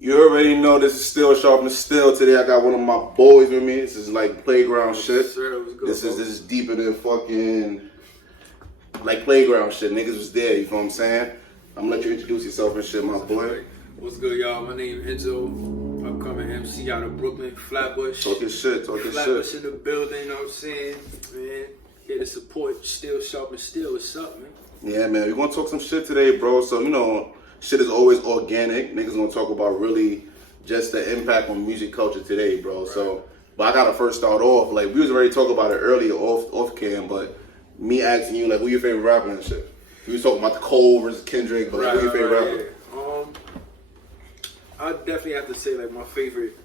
You already know this is Steel Sharpn Steel. Today I got one of my boys with me. This is like playground shit. Sir, good, this is deeper than fucking like playground shit. Niggas was there, you know what I'm saying? I'm gonna let you introduce yourself and shit, my boy. What's good, y'all? My name is Enzo. Upcoming MC out of Brooklyn, Flatbush. Talk your shit, Flatbush in the building, you know what I'm saying? Man, here to support Steel Sharpn Steel. What's up, man? Yeah, man, we're gonna talk some shit today, bro. So, you know, shit is always organic. Niggas gonna talk about really just the impact on music culture today, bro. Right. So, but I gotta first start off, like, we was already talking about it earlier off cam, but me asking you, like, who your favorite rapper and shit? We was talking about the Cole versus Kendrick, but like, who your favorite rapper? Yeah. I definitely have to say, like, my favorite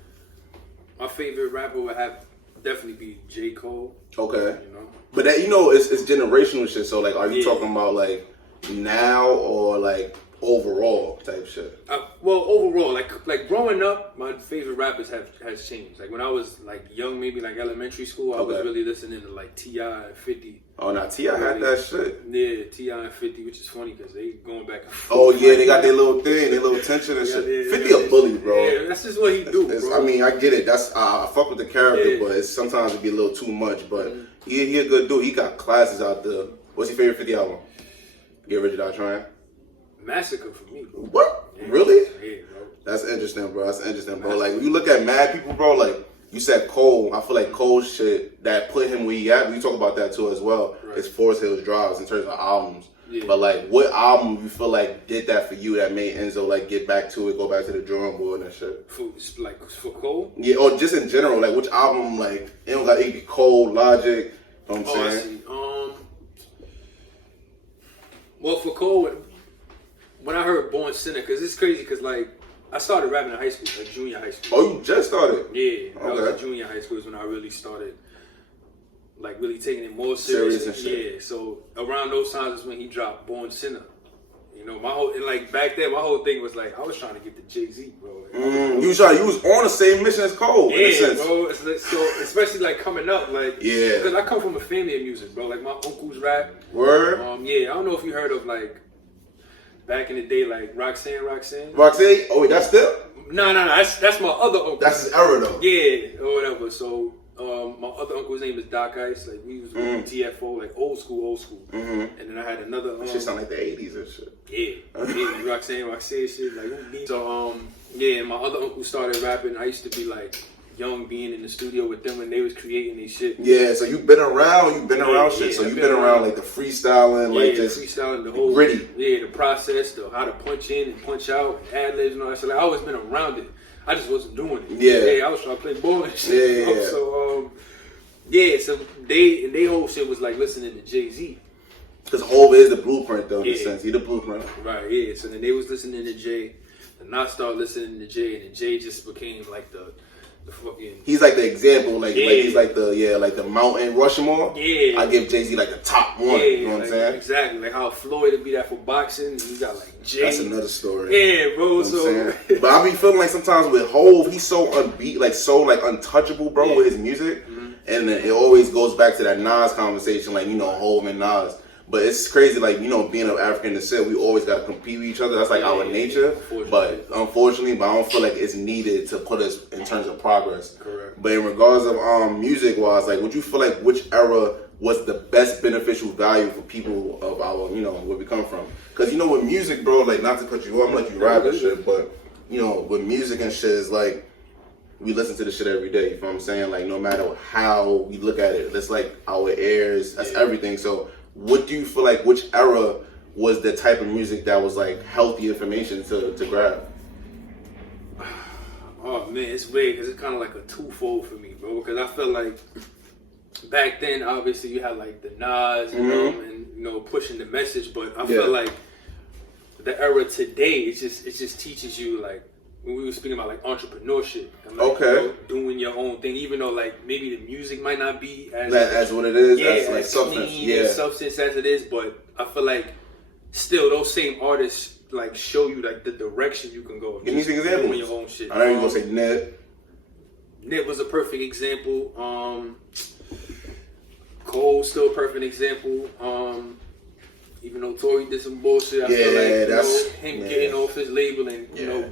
rapper would have definitely be J. Cole. Okay. You know? But that, you know, it's generational shit. So, like, are you talking about, like, now or, like, overall type shit? Well, overall, like growing up, my favorite rappers has changed. Like, when I was, like, young, maybe, like, elementary school, I was really listening to, like, T.I. and 50. Oh, now T.I. had that shit. Yeah, T.I. and 50, which is funny because they going back and forth. Oh, yeah, they got their little thing, their little tension and shit. 50 a bully, bro. Yeah, that's just what he do, bro. I mean, I get it. That's I fuck with the character, but sometimes it be a little too much. But he a good dude. He got classes out there. What's your favorite 50 album? Get Rich or Die Trying? Massacre for me, bro. What? Yeah. Really? Yeah, bro. That's interesting, bro. That's interesting, bro. Like, when you look at mad people, bro, like, you said Cole. I feel like Cole shit that put him where he at. We talk about that too as well. Right. It's Forest Hills Drives in terms of albums. Yeah. But like, what album you feel like did that for you that made Enzo like get back to it, go back to the drawing board and shit? For Cole? Yeah, or just in general, like which album like it don't got to be Cole, Logic. You know what I'm saying? I see. Well, for Cole, when I heard Born Sinner, because it's crazy, because like I started rapping in high school, like junior high school. Oh, you just started? Yeah, I was in junior high school is when I really started, like really taking it more serious. And shit. Yeah, so around those times is when he dropped Born Sinner. You know, and like back then, my whole thing was like I was trying to get to JayZ, bro. You was on the same mission as Cole. Yeah, in a sense. Bro. So especially like coming up, like because I come from a family of music, bro. Like my uncles rap. Word. Yeah, I don't know if you heard of like. Back in the day, like Roxanne? Oh, wait, that's still? No, that's my other uncle. That's his era, though. Yeah, or whatever. So, my other uncle's name is Doc Ice. Like, we was TFO, like old school. And then I had another. That shit sound like the 80s and shit. Yeah, Roxanne shit. Like, so, yeah, my other uncle started rapping. I used to be like young, being in the studio with them when they was creating these shit. Yeah, so you've been around shit. So you've been around like the freestyling, like just freestyling, the whole gritty. Yeah, the process, how to punch in and punch out, ad libs and all that shit. Like, I always been around it. I just wasn't doing it. Yeah, I was trying to play ball and shit. Yeah. So so they whole shit was like listening to JayZ. Because Hov is the blueprint, though, in a sense. He the blueprint. Right. Yeah. So then they was listening to Jay, and I started listening to Jay, and then Jay just became like the fucking. He's like the example, like he's like the Mountain Rushmore. Yeah. I give JayZ like the top one. Yeah, you know what I'm saying? Exactly. Like how Floyd would be that for boxing, and you got like Jay. That's another story. Yeah, bro. You know but I be feeling like sometimes with Hov, he's so unbeat, like so like untouchable, bro, with his music. And then it always goes back to that Nas conversation, like, you know, Hov and Nas. But it's crazy, like, you know, being an African descent, we always got to compete with each other. That's like our nature. But unfortunately, I don't feel like it's needed to put us in terms of progress. Correct. But in regards of music-wise, like, would you feel like which era was the best beneficial value for people of our, you know, where we come from? Because, you know, with music, bro, like, not to cut you off, I'm gonna let you rap and shit, but, you know, with music and shit, it's like, we listen to this shit every day, you know what I'm saying? Like, no matter how we look at it, it's like our ears, that's everything. So, what do you feel like, which era was the type of music that was like healthy information to grab? Oh man, it's weird because it's kind of like a twofold for me, bro. Because I feel like back then, obviously, you had like the Nas, you know, and you know, pushing the message. But I feel like the era today, it just teaches you like when we were speaking about like entrepreneurship, and, like, you know, doing your own thing, even though like maybe the music might not be as what it is, as like substance, substance as it is, but I feel like still those same artists like show you like the direction you can go. Give me some examples. Doing your own shit. I know you're gonna say Nip. Nip was a perfect example. Cole still a perfect example. even though Tory did some bullshit, I feel like him getting off his label and you know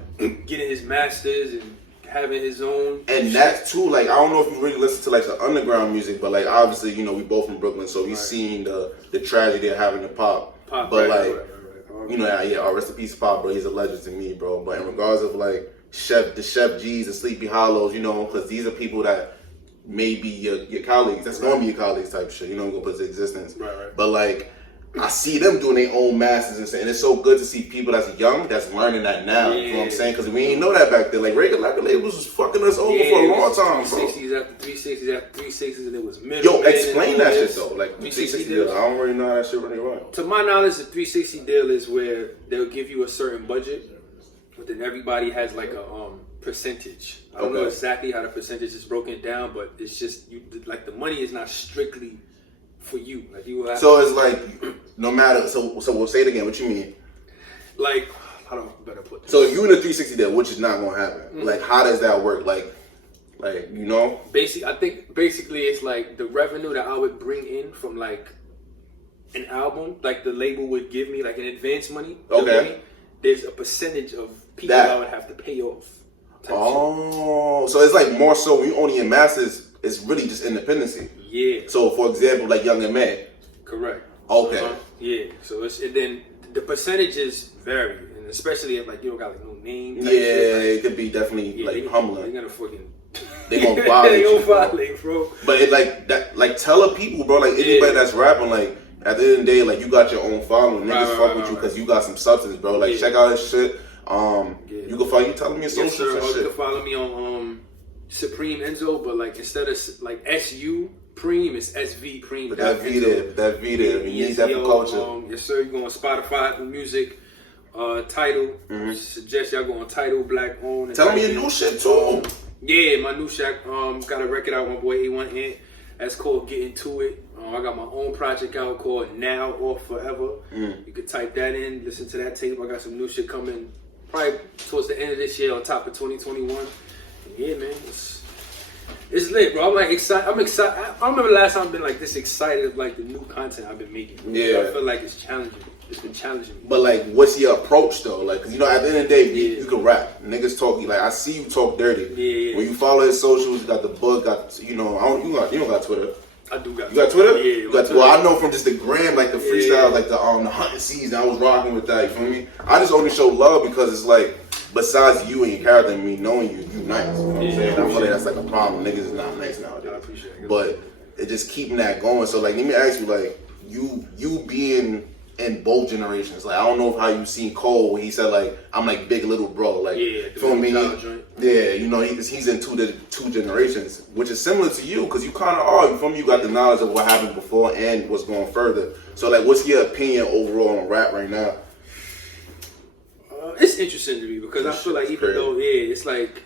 getting his masters and having his own. And that too, like I don't know if you really listen to like the underground music, but like obviously you know we both from Brooklyn, so we seen the tragedy of having to Pop. But like you know, rest in peace, Pop, bro. He's a legend to me, bro. But in regards of like the Chef G's and Sleepy Hollows, you know, because these are people that may be your colleagues. That's gonna be your colleagues type shit. You know, gonna put into existence. Right. But like, I see them doing their own masters and it's so good to see people that's young that's learning that now. You know what I'm saying? Because we ain't know that back then. Like regular record labels was fucking us over for a long time, bro. 360s after 360s after 360s, and it was middle. Yo, explain that shit though. Like 360 deal. I don't really know how that shit really works. To my knowledge, the 360 deal is where they'll give you a certain budget, but then everybody has like a percentage. I don't know exactly how the percentage is broken down, but it's just like the money is not strictly for you. Like you have. So it's like no matter. So we'll say it again. What you mean? Like I don't better put this. So if you in a 360 deal, which is not gonna happen. Like how does that work? Like you know. I think basically it's like the revenue that I would bring in from like an album, like the label would give me like an advance money. Okay. There's a percentage of people I would have to pay off. Oh, so it's like more so when you own your masters, it's really just independency. Yeah. So for example, like Young and May. Correct. Okay. Yeah. So and then the percentages vary, and especially if like you don't got like no name. Yeah, it could be definitely like humbling. They're gonna fucking. They gonna violate they you, gonna violate, bro. But it like that, like tell the people, bro. Like anybody that's rapping, like at the end of the day, like you got your own following. Niggas fuck with you because you got some substance, bro. Like check out his shit. You can follow you telling me your socials and shit. You can follow me on Supreme Enzo, but like instead of like SU Preem, it's SV Preem. But that V there. We need that for culture. Yes, sir. You go on Spotify, Apple Music, Tidal. Suggest y'all go on Tidal, Black owned. Tell me your new shit too. Yeah, my new shack. Got a record out, my boy A1 Ant. That's called Get Into It. I got my own project out called Now or Forever. You could type that in, listen to that tape. I got some new shit coming probably towards the end of this year, on top of 2021. And yeah, man, it's lit, bro. I'm like excited. I'm excited. I remember last time I've been like this excited of like the new content I've been making. Yeah, I feel like it's challenging. It's been challenging me. But like, what's your approach though? Like, 'cause you know, at the end of the day, you can rap. Niggas talk. Like, I see you talk dirty. Yeah. When you follow his socials, you got the book. Got you know, you don't got Twitter. I do got. You got Twitter? Yeah. You got, well, I know from just the gram, like the freestyle, like the hunting season. I was rocking with that. You feel me? I just only show love because it's like, besides you and your character and me knowing you nice. You know what I'm saying? I feel like that's like a problem. Niggas is not nice nowadays. I appreciate it. But it just keeping that going. So like, let me ask you, like, you being in both generations. Like, I don't know how you seen Cole when he said like, I'm like big little bro. Like, feel me? Yeah, you know, he's in two generations, which is similar to you because you kind of are. You feel me? You got the knowledge of what happened before and what's going further. So like, what's your opinion overall on rap right now? It's interesting to me because I feel like even though it's like,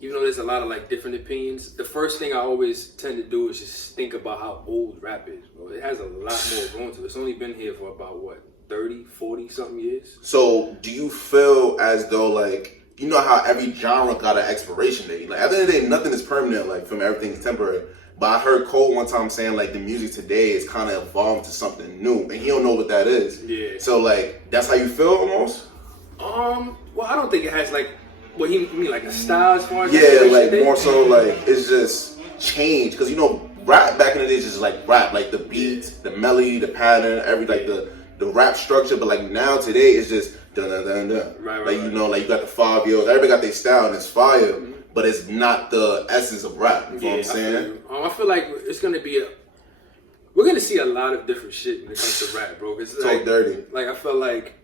even though there's a lot of like different opinions, the first thing I always tend to do is just think about how old rap is, bro. It has a lot more going to it. It's only been here for about 30, 40 something years. So do you feel as though like, you know how every genre got an expiration date? Like at the end of the day, nothing is permanent, like from everything's temporary. But I heard Cole one time saying like the music today is kind of evolved to something new and he don't know what that is. Yeah. So like, that's how you feel almost? Well, I don't think it has like, what he mean, like a style as far as like more so like it's just changed because you know rap back in the days is like rap, like the beats, the melody, the pattern, like the rap structure. But like now today it's just dun dun dun dun. Right. You know, like you got the 5 years, everybody got their style and it's fire, but it's not the essence of rap. You know what I'm saying? I feel like it's gonna be we're gonna see a lot of different shit when it comes to rap, bro. It's like dirty. Like I feel like.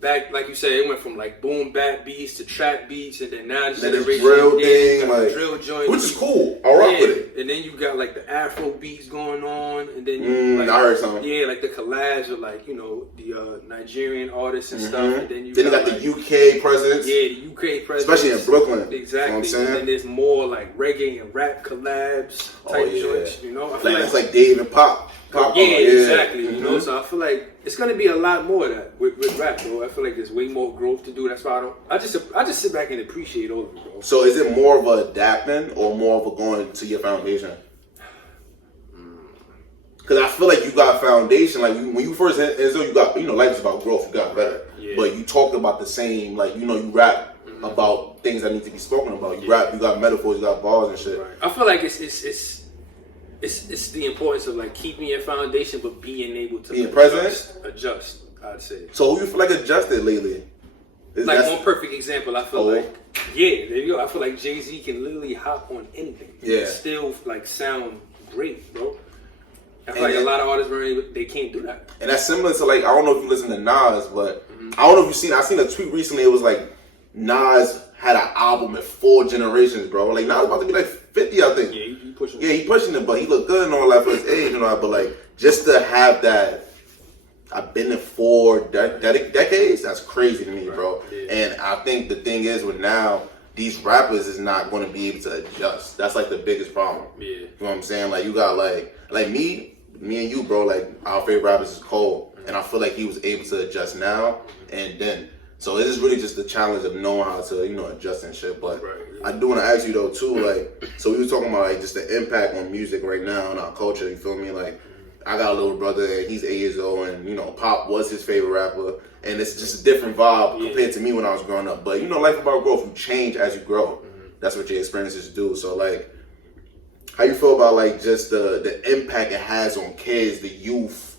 Back, like you said, it went from like boom bap beats to trap beats, and then now this generation drill thing, like drill joint, which is cool. I rock with it. And then you got like the Afro beats going on, and then you, I heard something. Yeah, like the collabs of like the Nigerian artists and stuff. And then you got like, the UK presence. Yeah, the UK presence, especially in Brooklyn. Exactly. You know what I'm saying? And then there's more like reggae and rap collabs type joints. You know, I feel like that's like Dave and Pop. Exactly. You know, so I feel like it's gonna be a lot more of that with rap, bro. I feel like there's way more growth to do. That's why I just sit back and appreciate all of it, bro. So is it more of a adapting or more of a going to your foundation? Because I feel like you got foundation. Like when you first hit Enzo, you got, life is about growth. You got better. Yeah. But you talked about the same, like, you rap about things that need to be spoken about. You rap, you got metaphors, you got bars and shit. Right. I feel like it's the importance of like keeping your foundation, but being able to being present, adjust. I'd say. So who you feel like adjusted lately? Like one perfect example, I feel like, yeah, there you go. I feel like JayZ can literally hop on anything. Yeah. And still like sound great, bro. I feel like a lot of artists, they can't do that. And that's similar to like, I don't know if you listen to Nas, but I don't know if I seen a tweet recently. It was like Nas had an album in 4 generations, bro. Like Nas about to be like 50, I think. Yeah, he pushing. Yeah, he pushing it, but he look good and all that for his age and all that. But like, just to have that. I've been in 4 decades. That's crazy to me, bro. Yeah. And I think the thing is, with now these rappers is not going to be able to adjust. That's like the biggest problem. Yeah, you know what I'm saying? Like you got like me and you, bro. Like our favorite rappers is Cole, and I feel like he was able to adjust now and then. So it is really just the challenge of knowing how to adjust and shit. But I do want to ask you though too, like, so we were talking about like just the impact on music right now in our culture. You feel me? Like. I got a little brother and he's 8 years old and, Pop was his favorite rapper and it's just a different vibe compared to me when I was growing up. But, life about growth, you change as you grow. That's what your experiences do. So, like, how you feel about, like, just the impact it has on kids, the youth,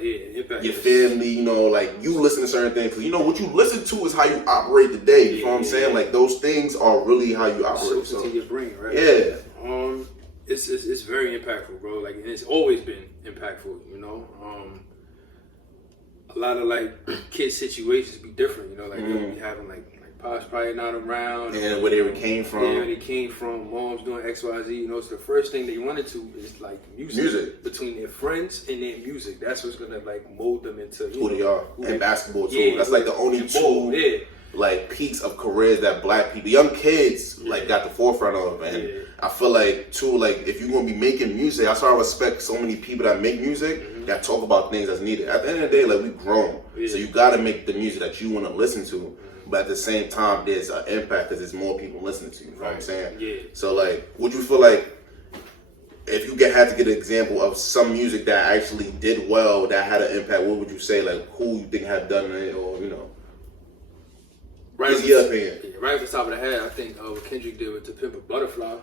impact. Your family, like, you listen to certain things. Because, what you listen to is how you operate the day. You know what I'm saying? Like, those things are really how you operate. So, to your brain, right? Yeah. It's very impactful, bro. Like, and it's always been impactful, a lot of like kid situations be different, like they'll be having like pops probably not around, and where they came from. Yeah, where they came from. Mom's doing XYZ, So the first thing they wanted to is like music between their friends and their music. That's what's gonna like mold them into who they are. And basketball too. Yeah, that's like the only two like peaks of careers that black people, young kids, like got the forefront of. And I feel like too, like if you're gonna be making music, that's why I respect so many people that make music that talk about things that's needed. At the end of the day, like we grown, so you gotta make the music that you want to listen to. But at the same time, there's an impact because there's more people listening to you. You know what I'm saying? Yeah. So like, would you feel like if you had to get an example of some music that actually did well, that had an impact, what would you say? Like who you think have done it, or Right off the top of the head, I think what Kendrick did with "To Pimp a Butterfly."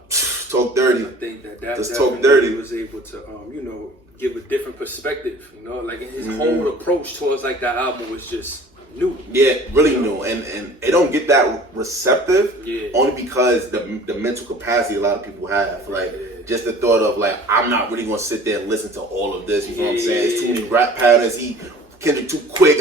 Talk dirty. I think that just talk dirty. Was able to give a different perspective. Like his whole approach towards like that album was just new. Yeah, really new, and it don't get that receptive. Yeah. Only because the mental capacity a lot of people have. Like just the thought of like I'm not really gonna sit there and listen to all of this. You know what I'm saying? It's too many rap patterns. Kendrick too quick.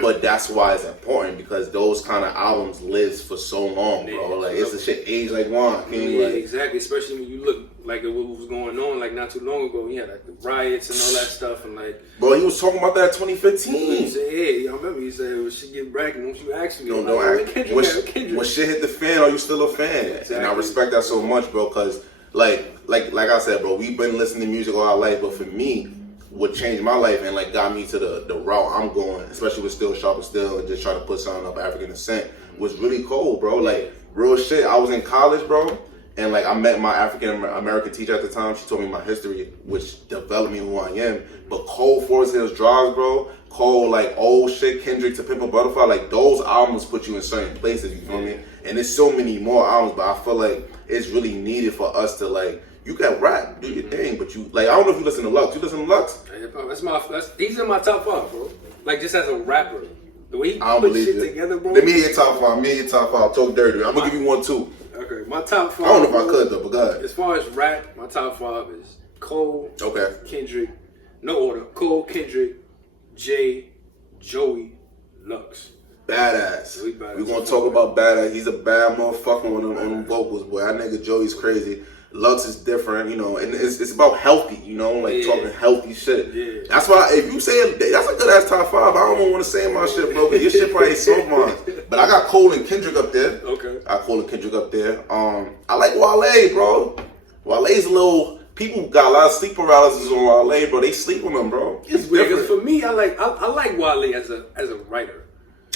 But that's why it's important because those kind of albums lives for so long, bro. Like it's a shit age like wine. Exactly. Especially when you look like at what was going on like not too long ago. He had like the riots and all that stuff and like. Bro, he was talking about that in 2015. He said, "Hey, I remember he said, when shit get back, don't you ask me?" Don't ask. When shit hit the fan, are you still a fan? Exactly. And I respect that so much, bro. Because like I said, bro, we've been listening to music all our life, but for me. What changed my life and like got me to the route I'm going, especially with Steel Sharpn Steel and just trying to put something of African descent, was really cool, bro. Like real shit. I was in college, bro, and like I met my African American teacher at the time. She told me my history, which developed me who I am. But Cole, Forest Hills Drive, bro. Cole, like old shit, Kendrick, To Pimp a Butterfly, like those albums put you in certain places. You feel me? And there's so many more albums, but I feel like it's really needed for us to like. You can rap, do your thing, but you like I don't know if you listen to Lux. You listen to Lux? He's in my top 5, bro. Like just as a rapper, the way he put shit together, bro. Let me hear your top 5. Me and your top 5. Talk dirty. I'm gonna give you one too. Okay, my top 5. I don't know if I could though, but go ahead. As far as rap, my top 5 is Cole, Kendrick, no order. Cole, Kendrick, Jay, Joey, Lux. Badass. We gonna talk about Badass. He's a bad motherfucker on them vocals, boy. That nigga Joey's crazy. Lux is different, and it's about healthy, talking healthy shit. Yeah. That's why if you say that's a good ass top 5, I don't even want to say my shit, bro. Cause your shit probably ain't so mine. But I got Cole and Kendrick up there. Okay. I got Cole and Kendrick up there. I like Wale, bro. Wale's a little. People got a lot of sleep paralysis on Wale, bro. They sleep on him, bro. It's weird because for me, I like Wale as a writer.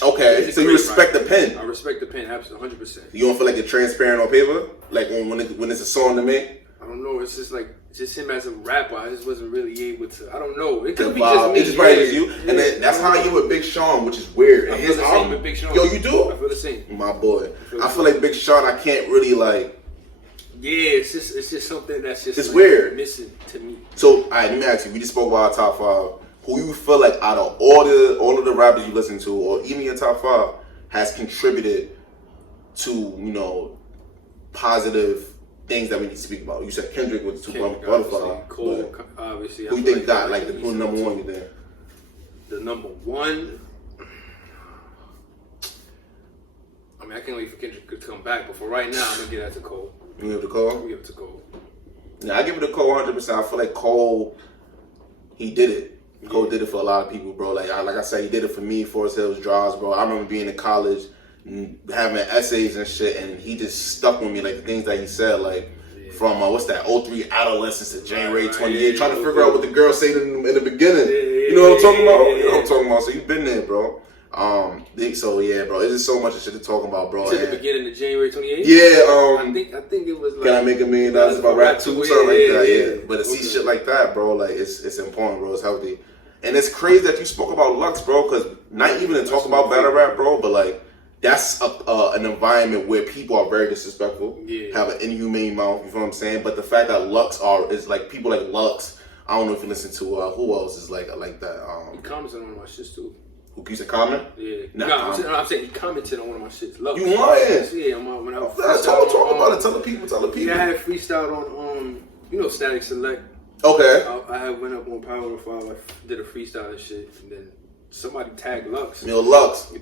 Okay, so you respect the pen. I respect the pen, absolutely, 100%. You don't feel like it's transparent on paper, like when it's a song to make. don't know. It's just like just him as a rapper. I just wasn't really able to. I don't know. It could be vibe. just me. It's just probably just you, and then that's how you with Big Sean, which is weird. I And feel his the same album, with Big Sean. yo, you do? I feel the same. My boy, I feel like Big Sean. I can't really like. Yeah, it's just something that's just it's like weird missing to me. So, all right, let me ask you. We just spoke about our top 5. Who you feel like out of all of the rappers you listen to, or even your top 5, has contributed to, you know, positive things that we need to speak about? You said Kendrick with the 2 Butterfly. Cole, obviously. Who you think got like who's number 1? You think? The number 1. I mean, I can't wait for Kendrick to come back, but for right now, I'm gonna give that to Cole. You give it to Cole? We give it to Cole. Yeah, I give it to Cole 100%. I feel like Cole, he did it. Cole did it for a lot of people, bro. Like I said, he did it for me, Forest Hills Drives, bro. I remember being in college, having essays and shit, and he just stuck with me, like the things that he said, like from what's that, 03 Adolescence to January 28, trying to figure out what the girl said in the beginning. You know what I'm talking about? You know what I'm talking about? So you've been there, bro. So yeah, bro. It's just so much shit to talk about, bro. You said the beginning of January 28th? Yeah. I think it was like. Can I make $1 million about rap too? Something like that. Yeah. But to see shit like that, bro, like it's important, bro. It's healthy. And it's crazy that you spoke about Lux, bro, because not even to talk about battle rap, bro, but like that's an environment where people are very disrespectful, have an inhumane mouth, you feel what I'm saying? But the fact that Lux is like people like Lux, I don't know if you listen to who else is like that. He commented on one of my shits too. Who keeps a comment? Yeah. I'm saying he commented on one of my shits. Lux. You lying? Yeah, when I talk about it. Tell the people. Yeah, I had freestyled on Static Select. Okay. I had went up on Power of 5. I did a freestyle and shit, and then somebody tagged Lux. Yo, Lux.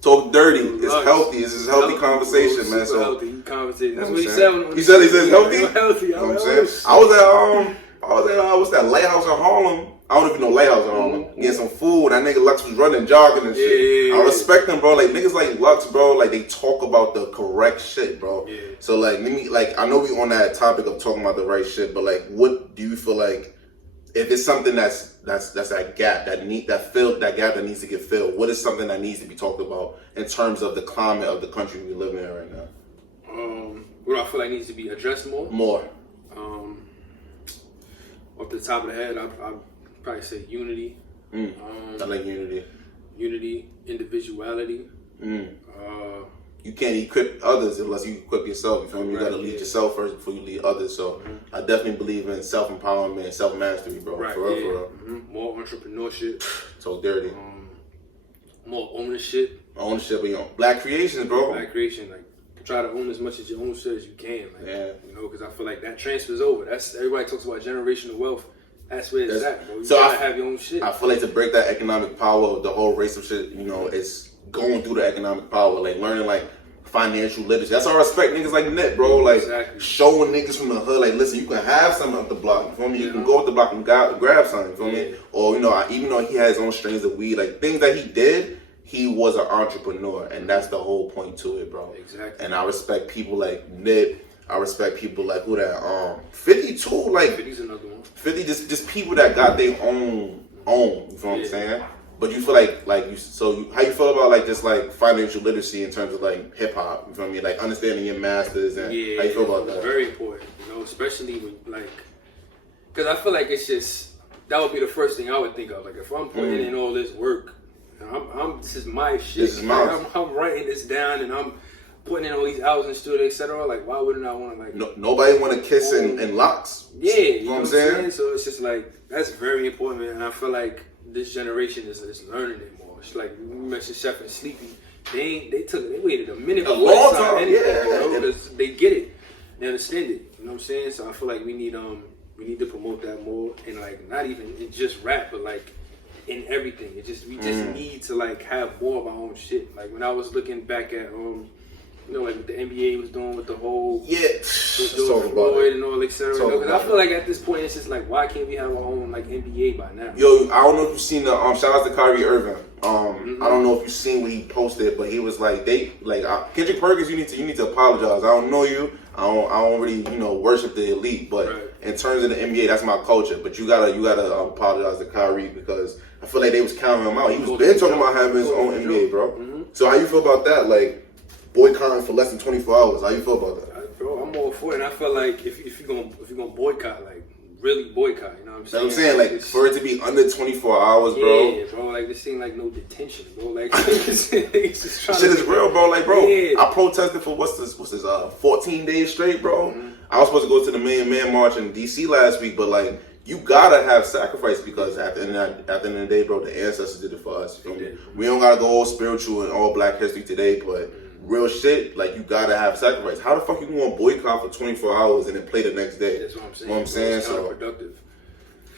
Talk dirty. It's healthy. It's a healthy conversation, man. So healthy. He conversated. That's what he said. He says healthy. Healthy. You know what I'm saying? I was at what's that, Lighthouse in Harlem. I don't even know Lighthouse in Harlem. Getting some food. That nigga Lux was running, jogging and shit. Yeah. I respect him, bro. Like niggas like Lux, bro. Like they talk about the correct shit, bro. Yeah. So like, I know we on that topic of talking about the right shit, but like, what do you feel like if it's something that's that gap that gap that needs to get filled? What is something that needs to be talked about in terms of the climate of the country we live in right now? What do I feel like needs to be addressed more? More. Off the top of the head, I'd probably say unity. I like unity. Unity, individuality. You can't equip others unless you equip yourself. You feel me? You gotta lead yourself first before you lead others. So I definitely believe in self-empowerment and self-mastery, bro. Right, for real. More entrepreneurship. So dirty. More ownership. Ownership of your own. Black creations, bro. Black creation, like try to own as much of your own shit as you can. Like, yeah. You know, because I feel like that transfers over. That's everybody talks about generational wealth. That's where it's at, bro. You gotta have your own shit. I feel like to break that economic power, the whole racial shit, you know, it's going through the economic power, like learning like financial literacy. That's why I respect niggas like Net, bro. Like showing niggas from the hood, like listen, you can have something up the block. You feel me? You can go up the block and grab something. You feel me? Or you know, even though he has his own strains of weed, like things that he did, he was an entrepreneur, and that's the whole point to it, bro. Exactly. And I respect people like Nip. I respect people like who that 50 too, like 50's another one. 50 just people that got their own. You feel what I'm saying? But you feel like how you feel about like just like financial literacy in terms of like hip hop? You feel me? Like understanding your masters and how you feel about that? Very important, you know, especially when like, because I feel like it's just that would be the first thing I would think of. Like if I'm putting in all this work, and this is my shit. This is mine. Like, I'm writing this down and I'm putting in all these hours in the studio, etc. Like why wouldn't I want to like? Nobody want to kiss in locks. Yeah, you know what I'm saying? So it's just like that's very important, man. And I feel like this generation is learning it more. It's like you mentioned Chef and Sleepy. They waited a minute, a long time, anything, because they get it, they understand it. You know what I'm saying? So I feel like we need to promote that more, and like not even in just rap, but like in everything. We just need to like have more of our own shit. Like when I was looking back at you know, like what the NBA was doing with the whole Floyd and all, etc. Because I feel like at this point it's just like, why can't we have our own like NBA by now? Yo, I don't know if you've seen the shout out to Kyrie Irving. I don't know if you've seen what he posted, but he was like, Kendrick Perkins, you need to apologize. I don't know you. I don't really worship the elite, but in terms of the NBA, that's my culture. But you gotta apologize to Kyrie because I feel like they was counting him out. He was been talking about having his own NBA, bro. So how you feel about that? Like boycotting for less than 24 hours. How you feel about that? Bro, I'm all for it. And I feel like if you're gonna boycott, like really boycott, you know what I'm saying? That's what I'm saying, like for it to be under 24 hours, bro. Yeah, bro. Like this ain't like no detention, bro. Like it's just trying shit is real, bro. Like, bro, yeah. I protested for what's this 14 days straight, bro. Mm-hmm. I was supposed to go to the Million Man March in DC last week, but like you gotta have sacrifice because at the end of the day, bro, the ancestors did it for us. You feel me? We don't gotta go all spiritual and all Black history today, but real shit, like you gotta have sacrifice. How the fuck you gonna boycott for 24 hours and then play the next day? That's what I'm saying. You know what I'm saying? It's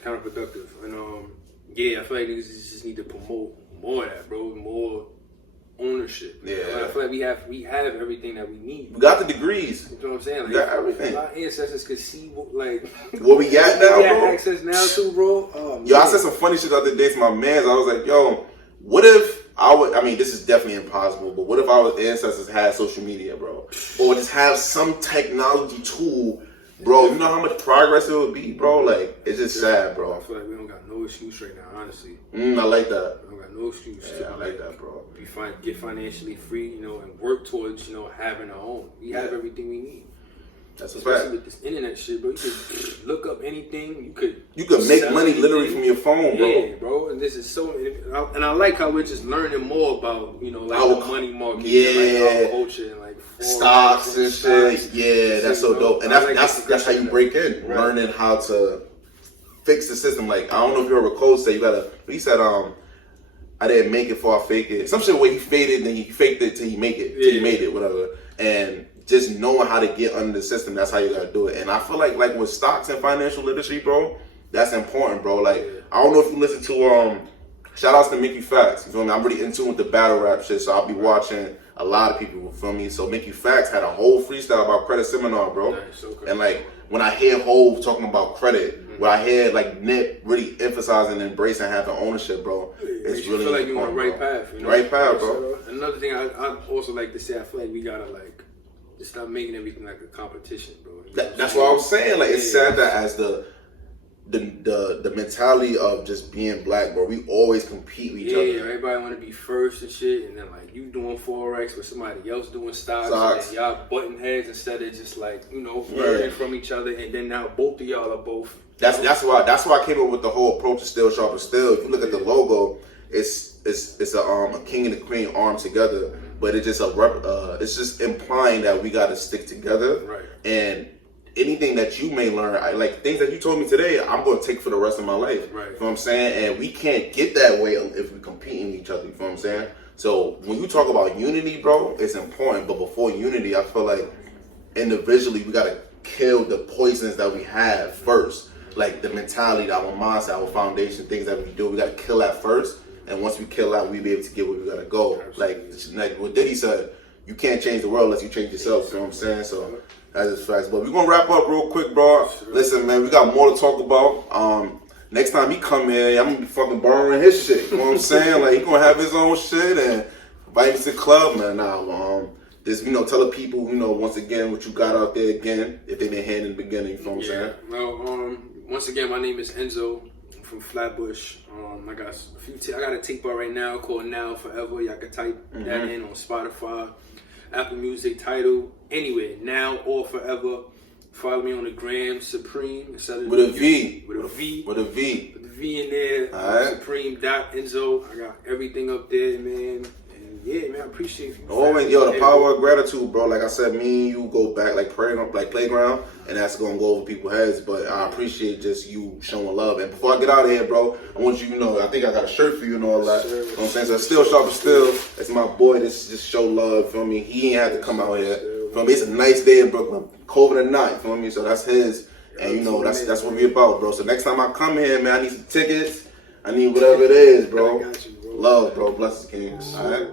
counterproductive. And yeah, I feel like niggas just need to promote more of that, bro. More ownership. Yeah. I feel like we have everything that we need. We got the degrees. You know what I'm saying? Like, we got everything. Our ancestors could see what we got now, we got bro. access now too, bro. Oh, yo, I said some funny shit the other day to my mans. I was like, yo, what if I mean, this is definitely impossible, but what if our ancestors had social media, bro? Or just have some technology tool, bro? You know how much progress it would be, bro? Like, it's just sad, bro. I feel like we don't got no excuse right now, honestly. I like that. We don't got no excuse. Yeah, I like that, bro. Get financially free, you know, and work towards, you know, having our own. We have everything we need. That's a Especially fact. with this internet shit, bro. You could look up anything. You could make money literally from your phone, bro. Yeah, bro. And this is so, and I like how we're just learning more about, you know, like our the money market, like our culture, and like stocks and shit. Yeah, that's so dope. And that's how you break in, right. Learning how to fix the system. Like I don't know if you ever Cole say he said I didn't make it before I fake it. Some shit where he faded and then he faked it till he make it, till he made it, whatever. And just knowing how to get under the system, that's how you gotta do it. And I feel like with stocks and financial literacy, bro, that's important, bro. Like I don't know if you listen to shout outs to Mickey Facts. You feel me? I'm really in tune with the battle rap shit, so I'll be watching a lot of people, you feel me? So Mickey Facts had a whole freestyle about credit seminar, bro. Nice, okay. And like when I hear Hov talking about credit, when I hear like Nip really emphasizing and embracing having ownership, bro, it's really feel like you're on the right bro. path. You know? Right path, bro. Another thing I also like to say, I feel like we gotta like just stop making everything like a competition, bro. That's what I was saying. Like it's sad that as the mentality of just being Black, bro, we always compete with each other. Yeah, everybody want to be first and shit, and then like you doing forex with somebody else doing stocks. And y'all butting heads instead of just like learning from each other, and then now both of y'all are both. That's why I came up with the whole approach to Steel Sharpn Steel. If you look at the logo, it's a king and a queen armed together, but it's just implying that we got to stick together. Right. And anything that you may learn, like things that you told me today, I'm going to take for the rest of my life. Right. You know what I'm saying? And we can't get that way if we compete in each other. You know what I'm saying? So when you talk about unity, bro, it's important. But before unity, I feel like individually we got to kill the poisons that we have first. Like the mentality, our mindset, our foundation, things that we do, we got to kill that first. And once we kill that, we be able to get where we got to go. Like what Diddy said, you can't change the world unless you change yourself. You know what I'm saying? So that's just facts. But we're going to wrap up real quick, bro. Listen, man, we got more to talk about. Next time he come here, I'm going to be fucking borrowing his shit. You know what I'm saying? Like, he going to have his own shit and invite me to the club, man. Now, just, tell the people, once again, what you got out there again, if they didn't hear in the beginning, you know what I'm saying? Well, once again, my name is Enzo. I'm from Flatbush. I got I got a tape out right now called Now Forever. Y'all can type that in on Spotify, Apple Music, Tidal, anywhere. Now or Forever. Follow me on the gram, Supreme. With a V. With a V. With a V. With a V in there. Alright. Supreme.Enzo. I got everything up there, man. And yeah, man, I appreciate you. Oh, and the power of gratitude, bro. Like I said, me and you go back like playground, and that's gonna go over people's heads. But I appreciate just you showing love. And before I get out of here, bro, I want you to know, I think I got a shirt for you and all that. You know what I'm saying? So Steel Sharpn Steel. It's my boy. This just show love. Feel me? He ain't had to come out here. Feel me? It's a nice day in Brooklyn, cold or not. Feel me? So that's his. And that's what we about, bro. So next time I come here, man, I need some tickets. I need whatever it is, bro. I got you, bro. Love, bro. Bless the King. All right.